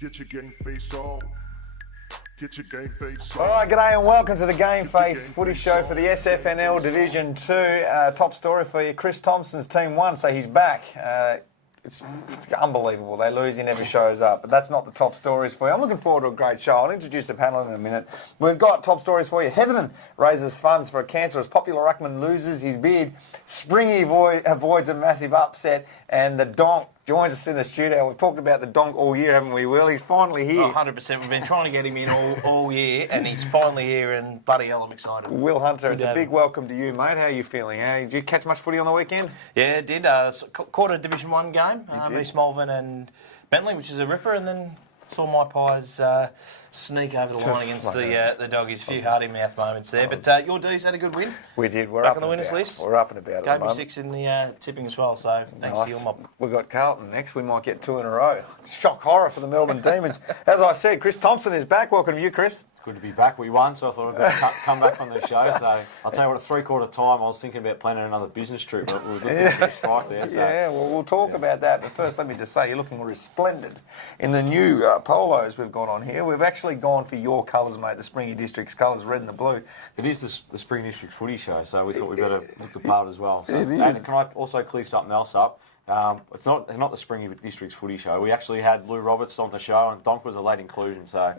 Get your game face on. Get your game face on. All right, g'day and welcome to the Gameface Footy Show for the Sfnl Division 2. Top story for you, Chris Thompson's team won, so he's back. It's unbelievable. They lose, he never shows up. But that's not the top stories for you. I'm looking forward to a great show. I'll introduce the panel in a minute. We've got top stories for you. Heatherton raises funds for a cancerous popular ruckman loses his bid. Springy avoids a massive upset. And the Donk joins us in the studio. We've talked about the Donk all year, haven't we, Will? He's finally here. 100%. We've been trying to get him in all year, and he's finally here, and bloody hell, I'm excited. Will Hunter, it's a big welcome to you, mate. How are you feeling? Did you catch much footy on the weekend? Yeah, I did. Caught a Division 1 game, East Malvern and Bentley, which is a ripper, and then saw my Pies sneak over the line against the Doggies. A few hearty-mouth moments there. But your D's had a good win. We did. We're back up on the winners list. We're up and about. Gave me 6 in the tipping as well, so thanks to your mob. We've got Carlton next. We might get 2 in a row. Shock horror for the Melbourne Demons. As I said, Chris Thompson is back. Welcome to you, Chris. Good to be back. We won, so I thought I'd come back on the show. So I'll tell you what, a three-quarter time, I was thinking about planning another business trip, but we were looking for a strike there. So. Yeah, well, we'll talk about that. But first, let me just say, you're looking resplendent in the new polos we've got on here. We've actually gone for your colours, mate, the Springy District's colours, red and the blue. It is the Spring District Footy Show, so we thought we'd better look the part as well. So, it is. And can I also clear something else up? It's not the Springy District's Footy Show. We actually had Lou Roberts on the show, and Donk was a late inclusion, so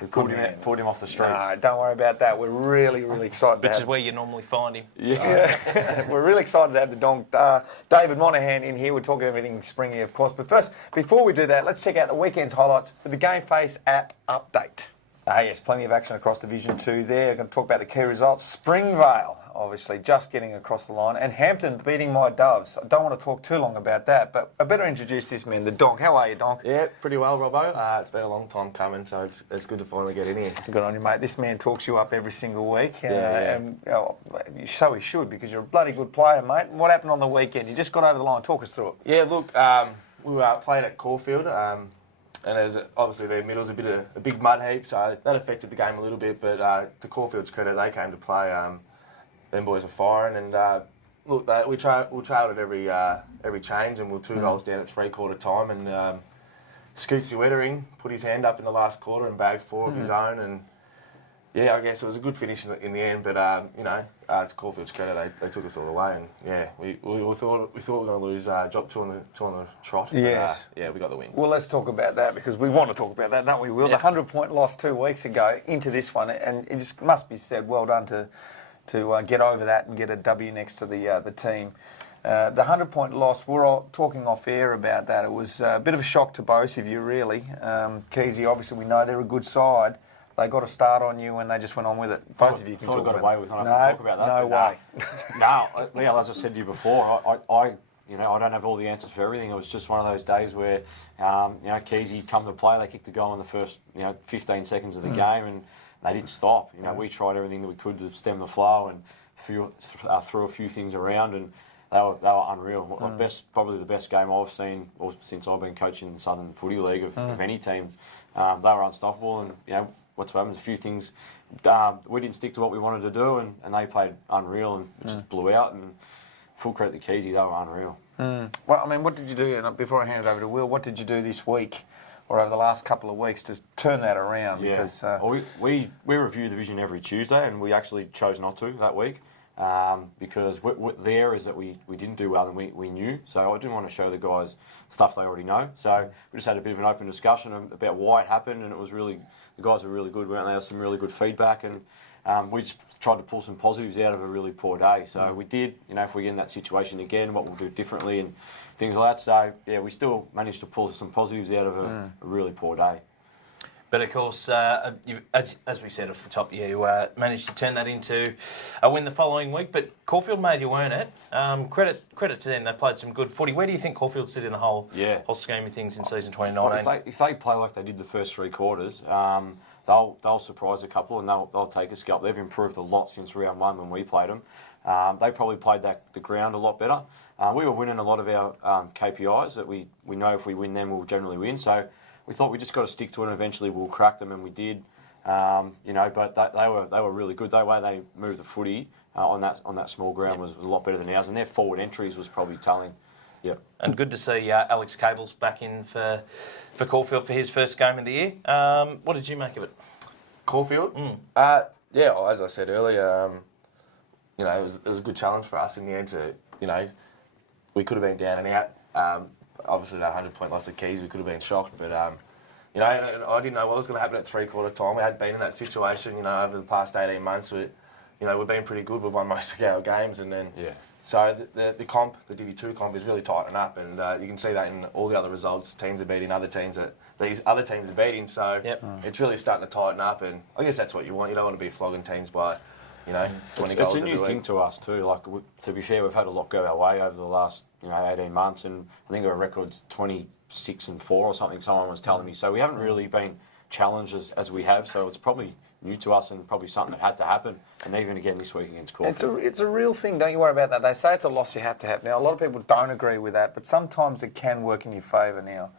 we pulled him off the streets. No, don't worry about that. We're really excited. Which is where you normally find him. Yeah. We're really excited to have the Donk, David Monaghan in here. We'll talk everything Springy, of course. But first, before we do that, let's check out the weekend's highlights with the Gameface app update. Yes, plenty of action across Division 2 there. We're going to talk about the key results. Springvale, obviously, just getting across the line. And Hampton beating my Doves. I don't want to talk too long about that, but I better introduce this man, the Donk. How are you, Donk? Yeah, pretty well, Robbo. It's been a long time coming, so it's good to finally get in here. Good on you, mate. This man talks you up every single week. Yeah. And so he should, because you're a bloody good player, mate. What happened on the weekend? You just got over the line. Talk us through it. Yeah, look, we played at Caulfield, and obviously their middle's a big mud heap, so that affected the game a little bit. But to Caulfield's credit, they came to play. Them boys are firing, and look, we trailed at every change, and we were 2 goals down at three-quarter time. And Scootsy Wettering put his hand up in the last quarter and bagged 4 of his own, and yeah, I guess it was a good finish in the end. But to Caulfield's credit, they took us all the way, and yeah, we thought we were going to lose, drop two on the trot. Yes. But, we got the win. Well, let's talk about that, because we want to talk about that, don't we, Will? Yeah. The 100-point loss 2 weeks ago into this one, and it just must be said, well done to get over that and get a W next to the team. The 100-point loss, we're all talking off air about that. It was a bit of a shock to both of you, really. Keezy, obviously, we know they're a good side. They got a start on you and they just went on with it. Both of you can thought talk we got about away with it. I don't have to talk about that. No way. No, Leo, as I said to you before, I don't have all the answers for everything. It was just one of those days where, Keezy come to play. They kicked a goal in the first, 15 seconds of the game, and they didn't stop. We tried everything that we could to stem the flow and threw a few things around, and they were unreal. Probably the best game I've seen since I've been coaching the Southern Footy League of any team. They were unstoppable, and what's happened? A few things we didn't stick to what we wanted to do, and they played unreal and just blew out. And full credit to Keezy, they were unreal. Well, I mean, what did you do, and before I hand it over to Will, what did you do this week or over the last couple of weeks to turn that around? Yeah. Because we review the vision every Tuesday, and we actually chose not to that week because what there is that we didn't do well, and we knew. So I didn't want to show the guys stuff they already know. So we just had a bit of an open discussion about why it happened, and it was really, the guys were really good, weren't they? There was some really good feedback, and we just tried to pull some positives out of a really poor day. So we did, if we get in that situation again, what we'll do differently and things like that. So, yeah, we still managed to pull some positives out of a really poor day. But of course, as we said off the top, you managed to turn that into a win the following week. But Caulfield made you earn it. Credit to them. They played some good footy. Where do you think Caulfield sit in the whole scheme of things in season 2019? Well, if they play like they did the first 3 quarters, they'll surprise a couple, and they'll take a scalp. They've improved a lot since round 1 when we played them. They probably played the ground a lot better. We were winning a lot of our KPIs that we know if we win them, we'll generally win. So we thought we just got to stick to it, and eventually we'll crack them, and we did. But they were really good. The way they moved the footy on that small ground was a lot better than ours, and their forward entries was probably telling. Yep. And good to see Alex Cable's back in for Caulfield for his first game of the year. What did you make of it? Caulfield? Yeah, well, as I said earlier, you know, it was a good challenge for us in the end to, you know, we could have been down and out. Obviously, that 100-point loss to Keys, we could have been shocked, but, you know, I didn't know what was going to happen at three-quarter time. We had been in that situation, you know, over the past 18 months. You know, we've been pretty good. We've won most of our games, and then... Yeah. So the comp, the Divi 2 comp, is really tightening up, and you can see that in all the other results. Teams are beating other teams that these other teams are beating, so it's really starting to tighten up, and I guess that's what you want. You don't want to be flogging teams by, you know, 20 goals. It's a new thing to us too. Like, to be fair, we've had a lot go our way over the last 18 months, and I think our record's 26-4 or something. Someone was telling me, so we haven't really been challenged as we have. So it's probably new to us and probably something that had to happen. And even again this week against Caulfield. It's a real thing, don't you worry about that. They say it's a loss you have to have. Now, a lot of people don't agree with that, but sometimes it can work in your favour now.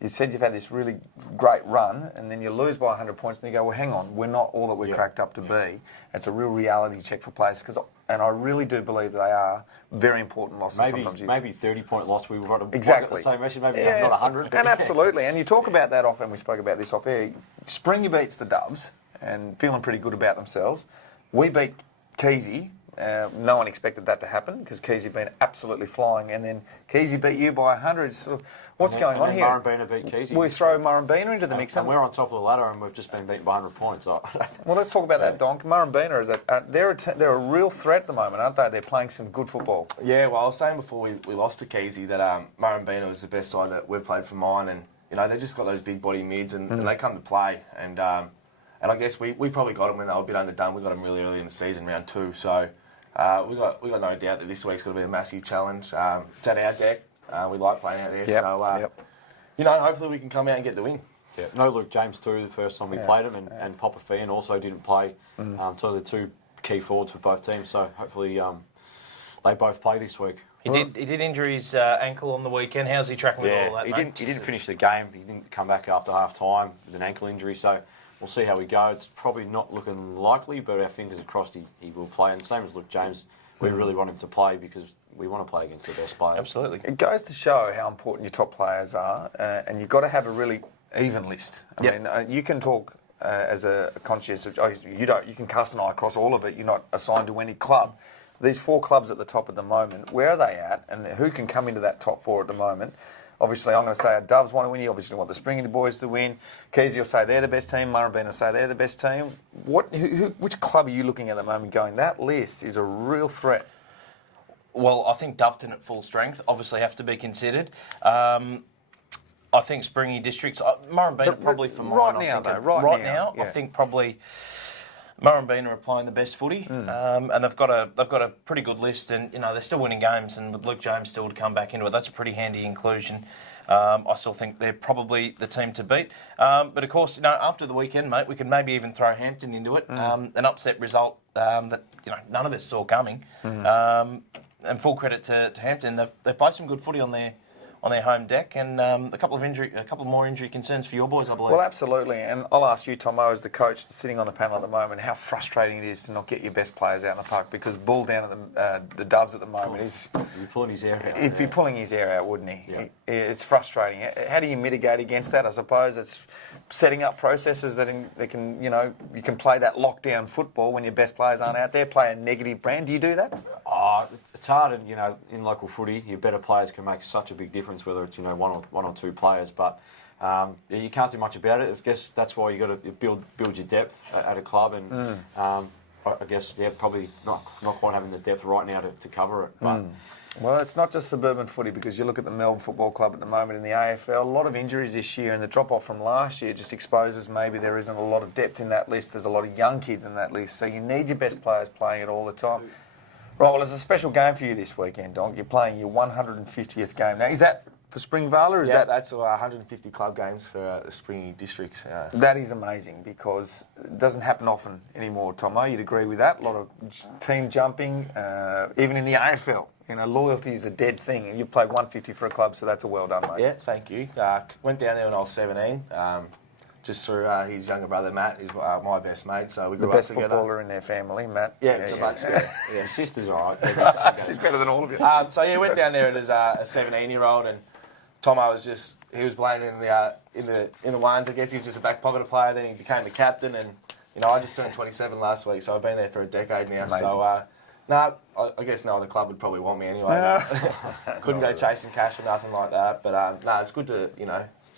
You said you've had this really great run, and then you lose by 100 points, and you go, well, hang on, we're not all that we're cracked up to be. It's a real reality check for players, and I really do believe they are very important losses. Maybe 30-point loss, we would have exactly the same message, maybe not 100. And absolutely, and you talk about that off, and we spoke about this off air. Springy beats the Doves, and feeling pretty good about themselves. We beat Keezy. No one expected that to happen because Keezy been absolutely flying, and then Keezy beat you by 100. So what's going on here? Murrumbina beat Keezy. We throw Murrumbina into the mix, and we're on top of the ladder, and we've just been beaten by 100 points. Well, let's talk about that, Donk. Murrumbina they're a real threat at the moment, aren't they? They're playing some good football. Yeah, well, I was saying before we lost to Keezy that Murrumbina was the best side that we've played for mine, and you know they've just got those big body mids, and they come to play, and I guess we probably got them when they were a bit underdone. We got them really early in the season, round 2. So we got no doubt that this week's going to be a massive challenge. It's at our deck. We like playing out there. So you know, hopefully we can come out and get the win. Yeah. No Luke James too. The first time we played him, and Papa Fian also didn't play. So the two key forwards for both teams. So hopefully they both play this week. He did injure his ankle on the weekend. How's he tracking with all that? He didn't finish the game. He didn't come back after half time with an ankle injury. So we'll see how we go. It's probably not looking likely, but our fingers are crossed he will play. And same as Luke James, we really want him to play because we want to play against the best players. Absolutely. It goes to show how important your top players are, and you've got to have a really even list. I mean, you can talk as a conscientious. You can cast an eye across all of it. You're not assigned to any club. These 4 clubs at the top at the moment, where are they at, and who can come into that top 4 at the moment? Obviously, I'm going to say our Doves want to win. You obviously want the Springy boys to win. Keezy will say they're the best team. Murrumbina will say they're the best team. Which club are you looking at the moment going, that list is a real threat? Well, I think Doveton at full strength obviously have to be considered. I think Springy Districts, Murrumbina probably for mine. Right now, I think probably Murrumbina are playing the best footy, and they've got a pretty good list, and you know they're still winning games, and with Luke James still to come back into it, that's a pretty handy inclusion. I still think they're probably the team to beat, but of course, you know, after the weekend, mate, we could maybe even throw Hampton into it, an upset result that you know none of us saw coming, and full credit to Hampton, they've played some good footy on their home deck, and a couple more injury concerns for your boys, I believe. Well, absolutely, and I'll ask you, Tomo, as the coach sitting on the panel at the moment, how frustrating it is to not get your best players out in the park, because Bull down at the Doves at the moment is... He'd be pulling his hair out. He'd be pulling his hair out, wouldn't he? Yeah. It's frustrating. How do you mitigate against that? I suppose it's setting up processes that can, you know, you can play that lockdown football when your best players aren't out there, play a negative brand. Do you do that? It's hard, and you know, in local footy, your better players can make such a big difference, whether it's one or 2 players. But you can't do much about it. I guess that's why you got to build your depth at a club, and I guess probably not quite having the depth right now to cover it. But well, it's not just suburban footy, because you look at the Melbourne Football Club at the moment in the AFL, a lot of injuries this year, and the drop-off from last year just exposes maybe there isn't a lot of depth in that list. There's a lot of young kids in that list, so you need your best players playing it all the time. Right, well, there's a special game for you this weekend, Donk. You're playing your 150th game. Now, is that for Springvale, or is that's 150 club games for the Springy Districts. That is amazing, because it doesn't happen often anymore, Tomo. You'd agree with that? A lot of team jumping, even in the AFL. You know, loyalty is a dead thing, and you played 150 for a club, so that's a well done, mate. Yeah, thank you. Went down there when I was 17. just through his younger brother Matt, who's my best mate. So we The grew best up together. footballer in their family, Matt. Yeah, pretty much. Yeah. Your sister's all right. She's better than all of you. So yeah, went down there as a 17-year-old, and Tomo was he was playing in the ones. I guess he's just a back pocket player. Then he became the captain, and I just turned 27 last week, so I've been there for a decade now. Amazing. So I guess no other club would probably want me anyway. Couldn't go chasing cash or nothing like that. But it's good to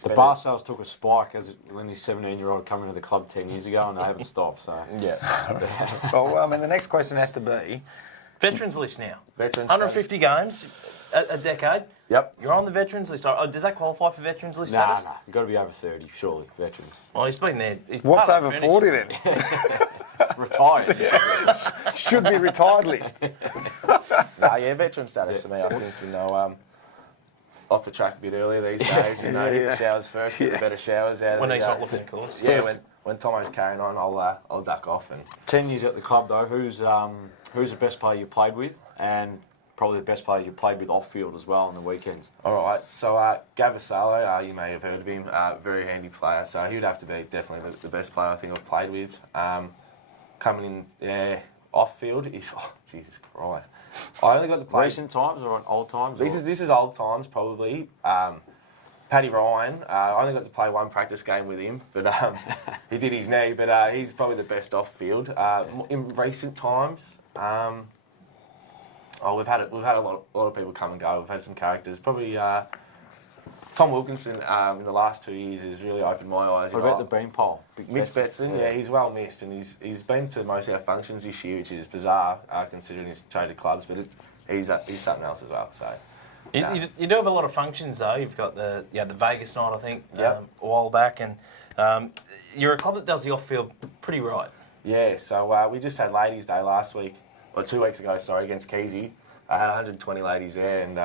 The bar sales took a spike when his 17-year-old come into the club 10 years ago, and they haven't stopped. So Yeah. Well, I mean, the next question has to be... Veterans list now. Veterans 150 games, a decade. Yep. You're on the veterans list. Oh, does that qualify for veterans list nah, status? you've got to be over 30, surely, veterans. Well, he's been there. He's What's part of over the 40 furniture. then? Retired. Should be retired list. Veteran status to me. I think off the track a bit earlier these days. Hit the showers first, get the better showers out. When of he's the not looking, of course. Yeah, when Tomo's carrying on, I'll duck off. And 10 years at the club, though, who's the best player you played with, and probably the best player you played with off field as well on the weekends? all right, so Gameface, you may have heard of him. Very handy player, so he would have to be definitely the best player I think I've played with. Coming in off field, Jesus Christ. I only got to play. Recent times or old times? This is old times probably. Paddy Ryan, I only got to play one practice game with him, but he did his knee. But he's probably the best off field. In recent times, we've had a lot of people come and go. We've had some characters. Probably Tom Wilkinson in the last 2 years has really opened my eyes. What about the beanpole? Mitch Betson, yeah, he's well missed, and he's been to most of our functions this year, which is bizarre considering he's traded clubs. But he's something else as well. So. You do have a lot of functions though. You've got the Vegas night, I think, Yep. a while back, and you're a club that does the off-field pretty right. Yeah, so we just had Ladies' Day last week, or 2 weeks ago, against Keezy. I had 120 ladies there, and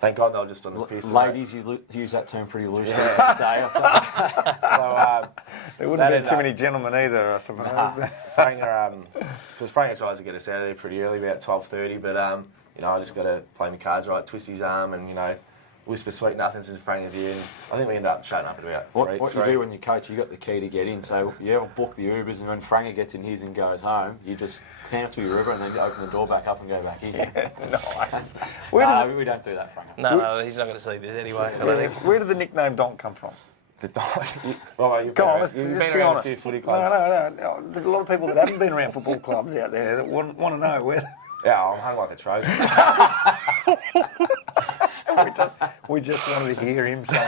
thank God they were just on the piss. Ladies, you use that term pretty loosely today. So There wouldn't have been too many gentlemen either, I suppose. because Franger tries to get us out of there pretty early, about 12:30, but I just got to play my cards right, twist his arm, and whisper sweet nothings in Franger's ear. And I think we ended up shutting up at about What you do when you coach, you got the key to get in. So we'll book the Ubers, and when Franger gets in his and goes home, you just cancel your Uber and then you open the door back up and go back in. Nice. We don't do that, Franger. No, he's not going to see this anyway. I don't think. Where did the nickname Donk come from? The dog. Well, Go on, let's you've be been around honest. a few footy clubs. No. There's a lot of people that haven't been around football clubs out there that want to know where. Yeah, I'm hung like a Trojan. We just wanted to hear him say it.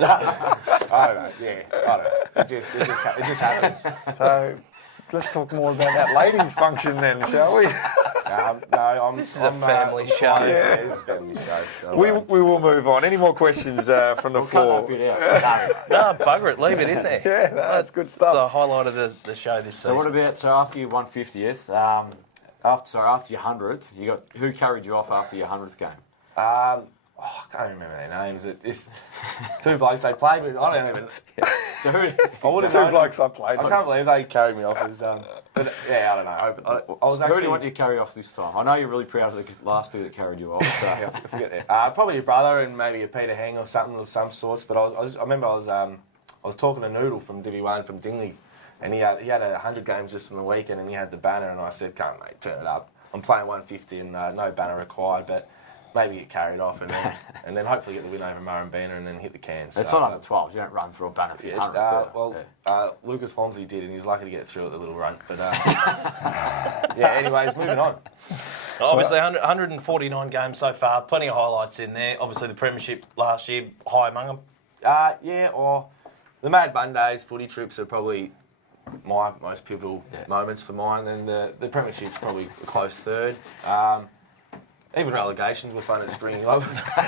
I don't know. Yeah, I don't know. It just happens. So let's talk more about that ladies' function then, shall we? This is a family show. Yeah, it's a family show. So, We will move on. Any more questions from the Cut floor? that bit out. No, bugger it, leave it in there. Yeah, that's good It's stuff. the highlight of the show this So season. what about after your 150th? After your 100th, who carried you off after your 100th game? I can't remember their names. It's two blokes they played with. I don't even. So who? I would have Two known. blokes I played I with. can't believe they carried me off as. But yeah, I don't know. I was Who actually. do you want you to carry off this time? I know you're really proud of the last two that carried you off. So. Yeah, I forget that. Probably your brother and maybe a Peter Heng or something of some sorts. But I remember I was talking to Noodle from Divi 1 from Dingley, and he had 100 games just in the weekend, and he had the banner, and I said, "Come on, mate, turn it up. I'm playing 150 and no banner required, but maybe get carried off and then hopefully get the win over Murrumbina and then hit the cans." It's So, not under 12s. You don't run through a banner for your 100th. Lucas Walmsley did, and he was lucky to get through at the little run. But yeah, anyways, moving on. Obviously, 149 games so far, plenty of highlights in there. Obviously, the premiership last year, high among them. The Mad Mondays footy trips are probably my most pivotal moments for mine. Then the premiership's probably a close third. Even relegations were fun at Spring Club.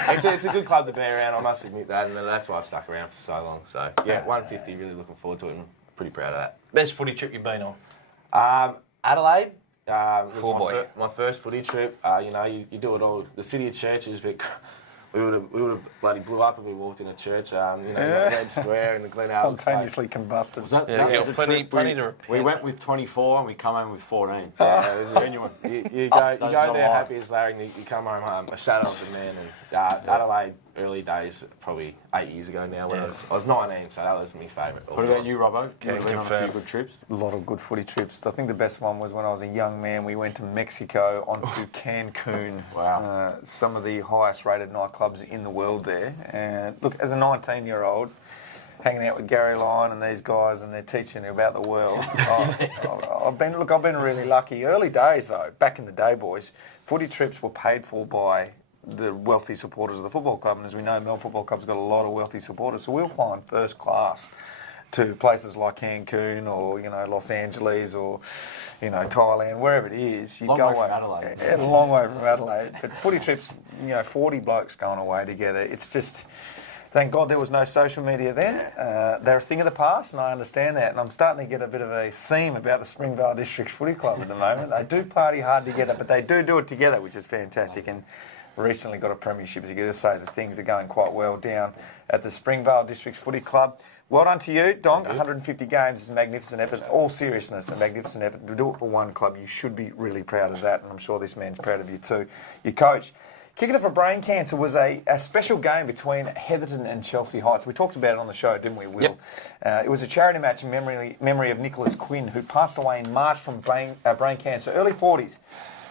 It's a good club to be around, I must admit that, and that's why I've stuck around for so long. So yeah, 150, really looking forward to it, and pretty proud of that. Best footy trip you've been on? Adelaide was Boy. my first footy trip. You do it all. The city of churches, but we would have bloody blew up if we walked in a church. Red Square in the Glen Albert. Spontaneously combusted. Was that Yeah, was a plenty trip to repent. we went with 24 and we come home with 14. Yeah, it was Genuine. You go That's there a lot. happy as Larry, and you come home a shadow of a man. And Adelaide early days, probably 8 years ago now. When I was 19, so that was my favourite. What about you, Robbo? You went on a confirm. few good trips. A lot of good footy trips. I think the best one was when I was a young man. We went to Mexico onto Cancun. Wow. Some of the highest rated nightclubs in the world there. And look, as a 19-year-old, hanging out with Gary Lyon and these guys, and they're teaching you about the world. I've been really lucky. Early days though, back in the day, boys, footy trips were paid for by the wealthy supporters of the football club, and as we know, Melbourne Football Club's got a lot of wealthy supporters, so we'll fly in first class to places like Cancun or Los Angeles or Thailand, wherever it is. Long way from Adelaide. Yeah, a long way from Adelaide. But footy trips, 40 blokes going away together. It's just. Thank God there was no social media then. They're a thing of the past, and I understand that. And I'm starting to get a bit of a theme about the Springvale District Footy Club at the moment. They do party hard together, but they do it together, which is fantastic. And recently got a premiership together, so that things are going quite well down at the Springvale District Footy Club. Well done to you, Donk. 150 games is a magnificent effort. All seriousness, a magnificent effort. To do it for one club, you should be really proud of that, and I'm sure this man's proud of you too. Your coach. Kicking it for brain cancer was a special game between Heatherton and Chelsea Heights. We talked about it on the show, didn't we, Will? Yep. It was a charity match in memory of Nicholas Quinn, who passed away in March from brain cancer, early 40s.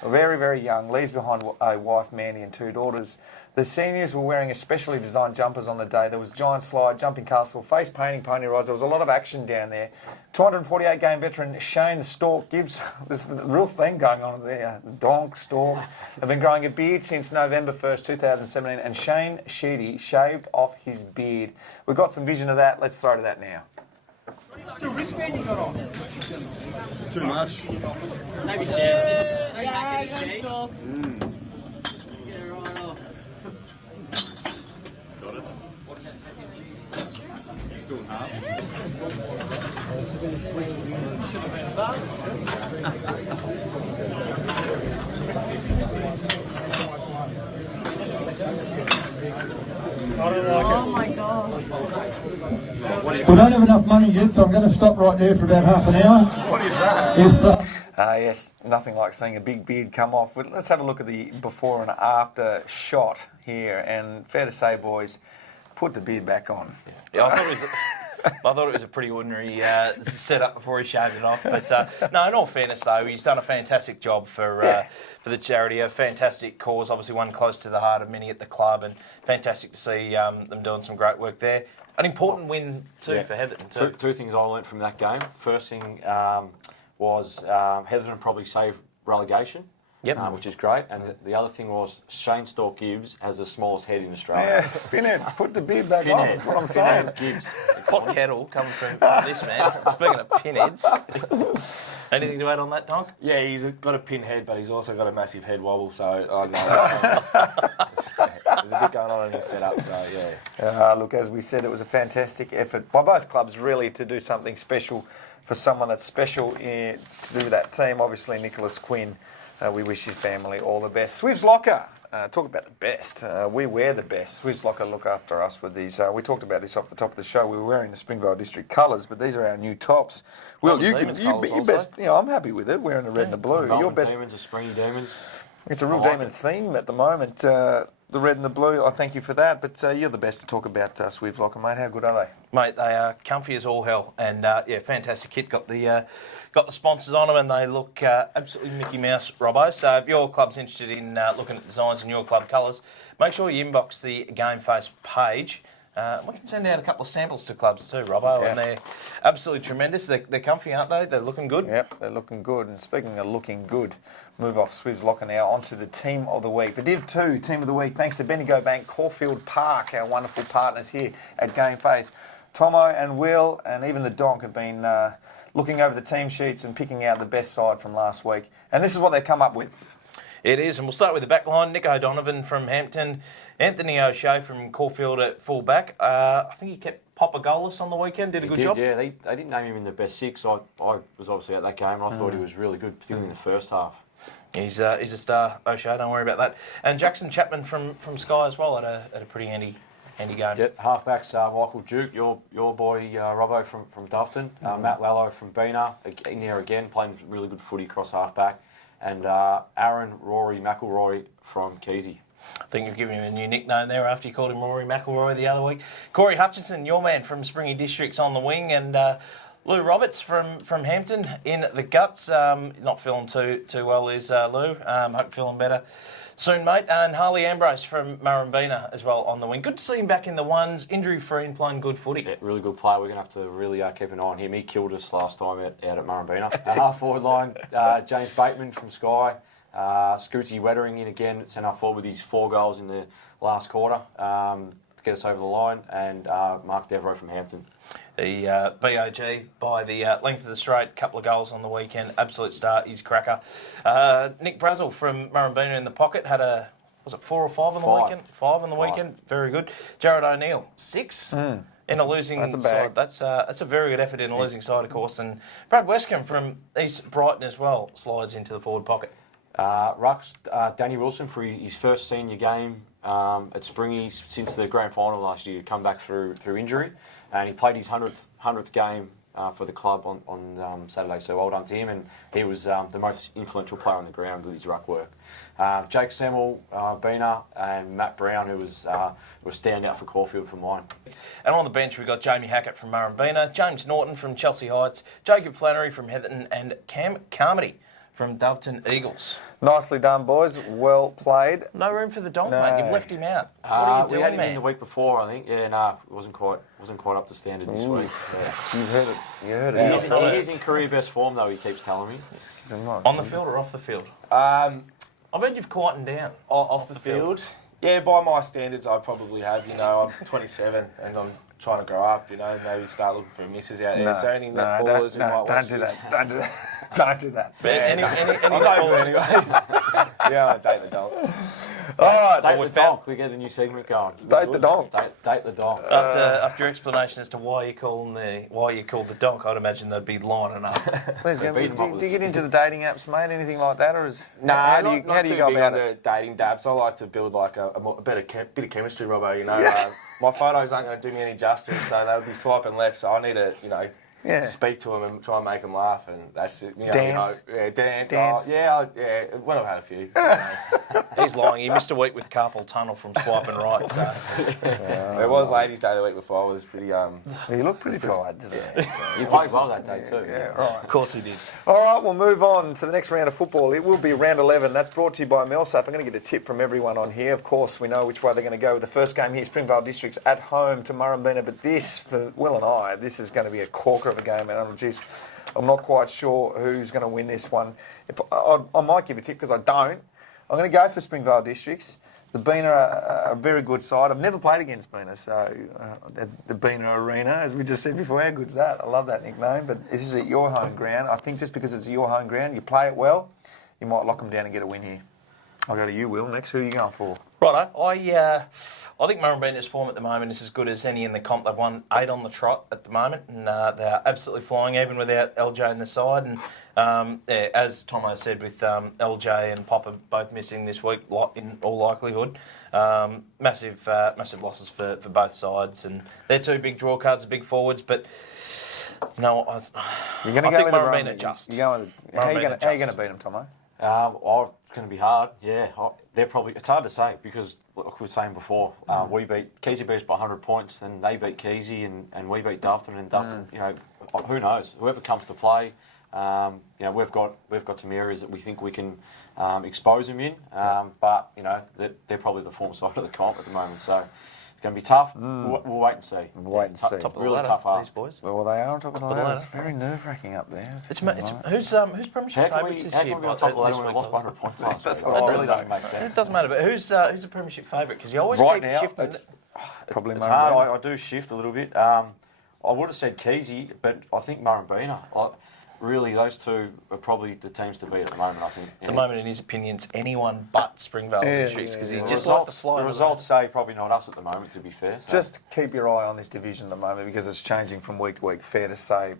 Very, very young, leaves behind a wife, Mandy, and 2 daughters. The seniors were wearing especially designed jumpers on the day. There was giant slide, jumping castle, face painting, pony rides. There was a lot of action down there. 248-game veteran Shane the Stork Gibbs. There's a real thing going on there. Donk, Stork. Have been growing a beard since November 1st, 2017, and Shane Sheedy shaved off his beard. We've got some vision of that. Let's throw to that now. Too much. Maybe share. Just make it easy. Get it right off. Got it. He's doing half. Oh my god. We don't have enough money yet, so I'm going to stop right there for about half an hour. What is that? If Yes, nothing like seeing a big beard come off. But let's have a look at the before and after shot here. And fair to say, boys, put the beard back on. Yeah, I thought it was a pretty ordinary setup before he shaved it off. But no, in all fairness, though, he's done a fantastic job for the charity. A fantastic cause, obviously one close to the heart of many at the club, and fantastic to see them doing some great work there. An important win too for Heatherton too. Two things I learnt from that game. First thing was Heatherton probably saved relegation. Yep. Which is great. And the other thing was Shane Stork Gibbs has the smallest head in Australia. Yeah, Pinhead, put the beard back on. Pinhead. That's what I'm saying. Pinhead Gibbs. Hot kettle coming from this man. Speaking of pinheads, anything to add on that, Donk? Yeah, he's got a pinhead, but he's also got a massive head wobble, so I know. There's a bit going on in his setup, so yeah. Look, as we said, it was a fantastic effort by both clubs, really, to do something special for someone that's special to do that team. Obviously, Nicholas Quinn. We wish his family all the best. Swiv's Locker, talk about the best. We wear the best. Swiv's Locker look after us with these. We talked about this off the top of the show. We were wearing the Springvale District colours, but these are our new tops. Will, you best. I'm happy with it. Wearing the red and the blue. Your best. Demons are springy demons. It's a real demon theme at the moment. The red and the blue. I thank you for that. But you're the best to talk about Swiv's Locker, mate. How good are they? Mate, they are comfy as all hell, and fantastic kit. Got the sponsors on them, and they look absolutely Mickey Mouse, Robbo. So if your club's interested in looking at designs in your club colours, make sure you inbox the Gameface page. We can send out a couple of samples to clubs too, Robbo, and they're absolutely tremendous. They're comfy, aren't they? They're looking good. Yep, they're looking good. And speaking of looking good, move off Swiv's Locker now onto the Team of the Week. The Div 2 Team of the Week, thanks to Bendigo Bank, Caulfield Park, our wonderful partners here at Gameface. Tomo and Will and even the Donk have been looking over the team sheets and picking out the best side from last week. And this is what they've come up with. It is, and we'll start with the back line. Nick O'Donovan from Hampton, Anthony O'Shea from Caulfield at full-back. I think he kept Popper goalless on the weekend, did a good job. Yeah, they didn't name him in the best six. I was obviously at that game, and I thought he was really good, particularly in the first half. He's a star, O'Shea, don't worry about that. And Jackson Chapman from Sky as well at a pretty handy game. Yep, halfbacks, Michael Duke, your boy Robbo from Doveton, Matt Lallo from Beena, again playing really good footy across halfback, and Aaron Rory McElroy from Keesey. I think you've given him a new nickname there after you called him Rory McIlroy the other week. Corey Hutchinson, your man from Springy Districts on the wing, and Lou Roberts from Hampton in the guts. Not feeling too well is Lou. Hope feeling better soon, mate. And Harley Ambrose from Murrumbina as well on the wing. Good to see him back in the ones, injury-free and playing good footy. Yeah, really good player. We're going to have to really keep an eye on him. He killed us last time out at Murrumbina. Half-forward line, James Bateman from Skye. Scooty Wettering in again at centre forward with his 4 goals in the last quarter to get us over the line. And Mark Devereaux from Hampton. The BOG by the length of the straight, couple of goals on the weekend, absolute start, he's cracker. Nick Brazel from Murrumbina in the pocket had was it 4 or 5 on the weekend? 5 on the weekend, very good. Jared O'Neill, 6 in a losing side. That's a very good effort in a losing side, of course. And Brad Westcombe from East Brighton as well slides into the forward pocket. Rucks, Danny Wilson for his first senior game at Springy since the grand final last year, come back through injury, and he played his 100th game for the club on Saturday, so well done to him, and he was the most influential player on the ground with his ruck work. Jake Semmel, Bina, and Matt Brown, who was standout for Caulfield for mine. And on the bench we've got Jamie Hackett from Murrumbina, James Norton from Chelsea Heights, Jacob Flannery from Heatherton, and Cam Carmody from Doveton Eagles. Nicely done, boys. Well played. No room for the donk, No. mate. You've left him out. What are you doing, we had him man? in the week before, I think. Yeah, no, it wasn't quite up to standard this week. Yeah. You heard it. You heard it. He is in career best form, though. He keeps telling me. On the field or off the field? Um, I bet you've quietened down. off the field. Yeah, by my standards, I probably have. You know, I'm 27 and I'm trying to grow up. You know, maybe start looking for misses out there. So any netballers who might watch don't do this. that. Don't do that. Don't do that. Any I'm over anyway. Yeah, I'll date the dog. All right. Date the donk. We get a new segment going. Date the donk. Date the donk. After your explanation as to why you called the donk, I'd imagine they'd be lining up. Please, Beat 'em up with do you a get into the dating apps, mate? Anything like that, or is Nah, how do you not too go big about on it? the dating dabs. I like to build like a bit of chemistry, Robbo. You know, my photos aren't going to do me any justice, so they'll be swiping left. So I need to, speak to them and try and make them laugh, and that's it. You know, Dance. Dance. Dance. Oh, when I've had a few. He's lying. He missed a week with carpal tunnel from swiping right. So It was Ladies' Day the week before. I was pretty. You look pretty tired today. You played well that day, too. Yeah, right. of course he did. All right, we'll move on to the next round of football. It will be round 11. That's brought to you by Millsap. I'm going to get a tip from everyone on here. Of course, we know which way they're going to go with the first game here, Springvale Districts at home to Murrumbina. But this, for Will and I, this is going to be a corker of a game. And I'm not quite sure who's going to win this one. I might give a tip because I don't. I'm going to go for Springvale Districts. The Bina are a very good side. I've never played against Bina, so the Bina Arena, as we just said before, how good's that? I love that nickname, but this is at your home ground. I think just because it's your home ground, you play it well, you might lock them down and get a win here. I'll go to you, Will, next. Who are you going for? Righto. I think Murrumbina's form at the moment is as good as any in the comp. They've won 8 on the trot at the moment, and they're absolutely flying, even without LJ in the side. And as Tomo said, with LJ and Popper both missing this week, in all likelihood, massive losses for both sides. And they're 2 big draw cards, big forwards, but no, You're going to I go think with Murrumbina just. How are you going to beat them, Tomo? It's going to be hard. Yeah, they're probably. It's hard to say because, like we were saying before, Keezy beat us by 100 points, then they beat Keezy, and we beat Doveton, and Doveton. Who knows? Whoever comes to play, we've got some areas that we think we can expose them in, but they're probably the form side of the comp at the moment, so. It's going to be tough. We'll wait and see. Wait and see. Top of the really ladder, tough these ask. boys. Well, they are on top of the ladder. ladder. It's very nerve-wracking up there. Who's premiership favourites this How year? can we be on top of the ladder this when we week, lost by by the way? 100 points last That's week? what I That really really doesn't make sense. It doesn't matter, but who's a premiership favourite? Because you always Right keep now, shifting. Probably It's hard. Murrumbina. I do shift a little bit. I would have said Keezy, but I think Murrumbina. Really, those two are probably the teams to beat at the moment, I think. At the moment, in his opinion, it's anyone but Springvale Districts because he The just likes to fly. the results say probably not us at the moment, to be fair. So. Just keep your eye on this division at the moment because it's changing from week to week. Fair to say,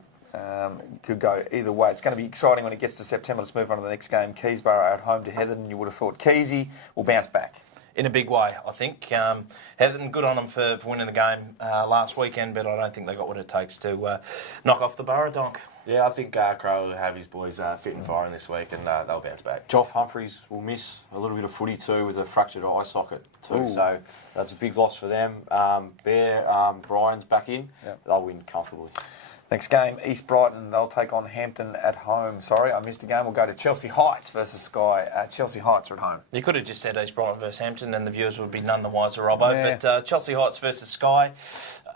could go either way. It's going to be exciting when it gets to September. Let's move on to the next game. Keysborough at home to Heatherton. You would have thought Keysy will bounce back. In a big way, I think. Heatherton, good on them for winning the game last weekend, but I don't think they got what it takes to knock off the Borough Donk. Yeah, I think Crow will have his boys fit and firing this week, and they'll bounce back. Joff Humphreys will miss a little bit of footy too with a fractured eye socket too, so that's a big loss for them. Brian's back in. Yep. They'll win comfortably. Next game, East Brighton. They'll take on Hampton at home. Sorry, I missed a game. We'll go to Chelsea Heights versus Sky. Chelsea Heights are at home. You could have just said East Brighton versus Hampton and the viewers would be none the wiser, Robbo. Yeah. But Chelsea Heights versus Sky,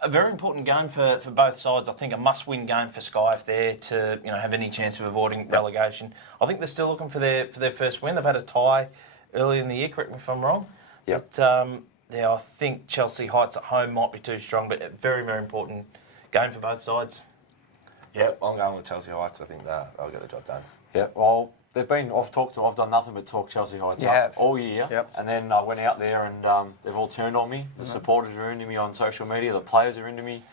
a very important game for both sides. I think a must-win game for Sky if they're to have any chance of avoiding relegation. I think they're still looking for their first win. They've had a tie early in the year, correct me if I'm wrong. Yep. But I think Chelsea Heights at home might be too strong, but a very, very important game for both sides. Yep, I'm going with Chelsea Heights. I think they'll get the job done. Yeah, well, I've done nothing but talk Chelsea Heights up all year. Yep. And then I went out there and they've all turned on me. The supporters are into me on social media. The players are into me.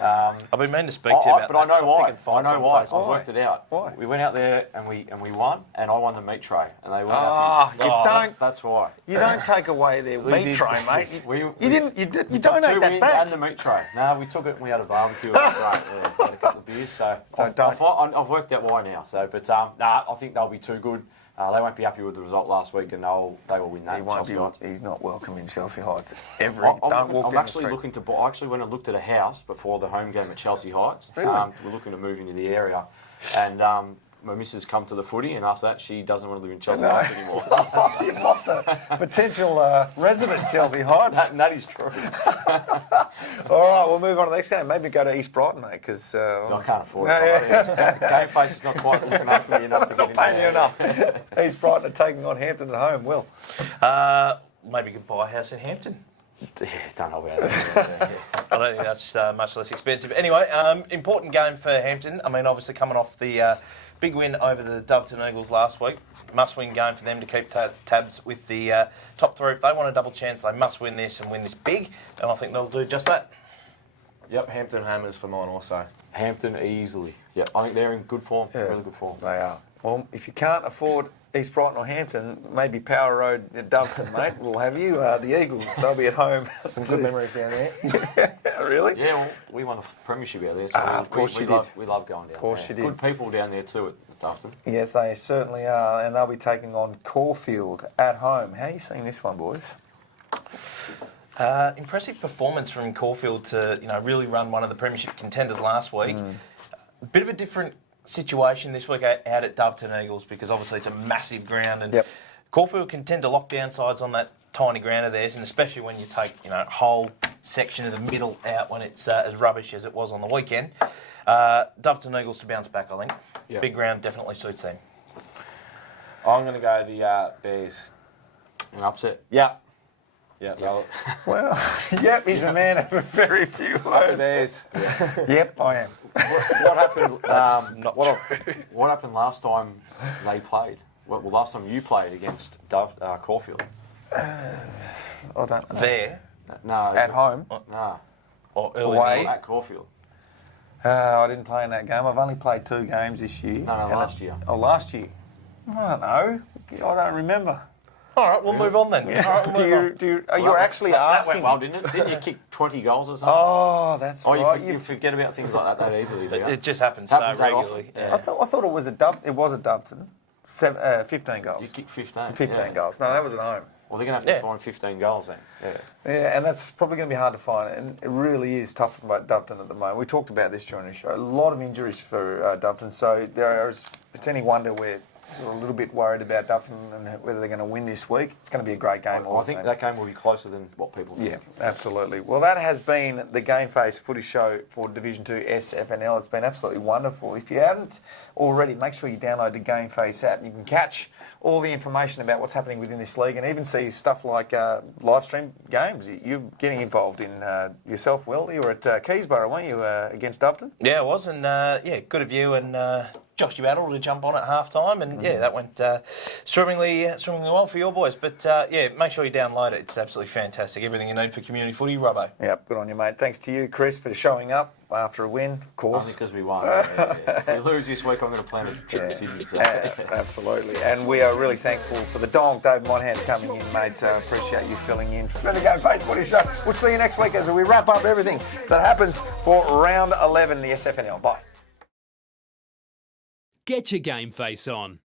I've been meaning to speak to you about but I that. know Stop why. picking fights on I've Facebook. worked it out. Why? We went out there and we won, and I won the meat tray, and they were you That's why. don't take away their meat tray, mate. You donate Two that wins back. and the meat tray. No, we took it and we had a barbecue. It was great. Yeah, had a couple of beers. So I've worked out why now. So, but I think they'll be too good. They won't be happy with the result last week, and they will win that. He's not welcome in Chelsea Heights. Don't walk I'm down the actually street. looking to buy. I actually went and looked at a house before the home game at Chelsea Heights. Really? We're looking to move into the area, and my missus come to the footy, and after that, she doesn't want to live in Chelsea Heights anymore. You've lost a potential resident Chelsea Heights. that is true. All right, we'll move on to the next game. Maybe go to East Brighton, mate, because... I can't afford it. Gameface is not quite looking after me enough to get in paying you there. enough. East Brighton are taking on Hampton at home. Will? Maybe you could buy a house in Hampton. Yeah, don't know about it. I don't think that's much less expensive. Anyway, important game for Hampton. I mean, obviously coming off the big win over the Doveton Eagles last week. Must-win game for them to keep tabs with the top three. If they want a double chance, they must win this and win this big. And I think they'll do just that. Yep, Hampton Hammers for mine also. Hampton easily. Yeah, I think they're in good form. Yeah. Really good form. They are. Well, if you can't afford East Brighton or Hampton, maybe Power Road at Doveton, mate. We'll have you. The Eagles, they'll be at home. Some good memories down there. Really? Yeah, well, we won the premiership out there. So of course you did. We love going down there. Of course you did. Good people down there too at Doveton. Yes, they certainly are. And they'll be taking on Caulfield at home. How are you seeing this one, boys? Impressive performance from Caulfield to really run one of the premiership contenders last week. A bit of a different situation this week out at Doveton Eagles because obviously it's a massive ground and Caulfield can tend to lock down sides on that tiny ground of theirs, and especially when you take a whole section of the middle out when it's as rubbish as it was on the weekend. Doveton Eagles to bounce back, I think. Yep. Big ground definitely suits them. I'm going to go the Bears. An upset. Yeah. Yeah, Well, yep, he's a man of very few words. Bears. Yep, I am. What happened? Not true. What happened last time they played? Well, last time you played against Caulfield. I don't know. There No. At home? No. or early Away? At Caulfield. I didn't play in that game. I've only played 2 games this year. No, And last year. Oh, last year? I don't know. I don't remember. All right, we'll move on then. All right, we'll move on. You're actually That asking? went well, didn't it? Didn't you kick 20 goals or something? Oh, that's Oh, right. you forget about things like that easily, do you? It just happens so Happens that regularly. often. Yeah. I thought it was a Doveton. 15 goals. You kicked 15. 15 yeah. goals. No, that was at home. Well, they're going to have to Yeah. find 15 goals then. Yeah. Yeah, and that's probably going to be hard to find. And it really is tough about Doveton at the moment. We talked about this during the show. A lot of injuries for Doveton. So it's any wonder we're sort of a little bit worried about Doveton and whether they're going to win this week. It's going to be a great game. I think that game will be closer than what people think. Yeah, absolutely. Well, that has been the Gameface Footy Show for Division 2 Sfnl. It's been absolutely wonderful. If you haven't already, make sure you download the Gameface app. You can catch all the information about what's happening within this league and even see stuff like live stream games. You're getting involved in yourself, Will. You were at Keysborough, weren't you, against Doveton? Yeah, it was, and good of you and Josh, you battled to jump on at half time, and that went swimmingly well for your boys. But make sure you download it. It's absolutely fantastic. Everything you need for community footy, Robbo. Yep, good on you, mate. Thanks to you, Chris, for showing up after a win, of Only course. because we won. Yeah. If we lose this week, I'm going to plan a trip to Sydney. So. Absolutely. And we are really thankful for the Dong, Dave Monahan, coming in, mate. Appreciate you filling in. It's been the Gameface Footy Show. We'll see you next week as we wrap up everything that happens for round 11 in the SFNL. Bye. Get your game face on.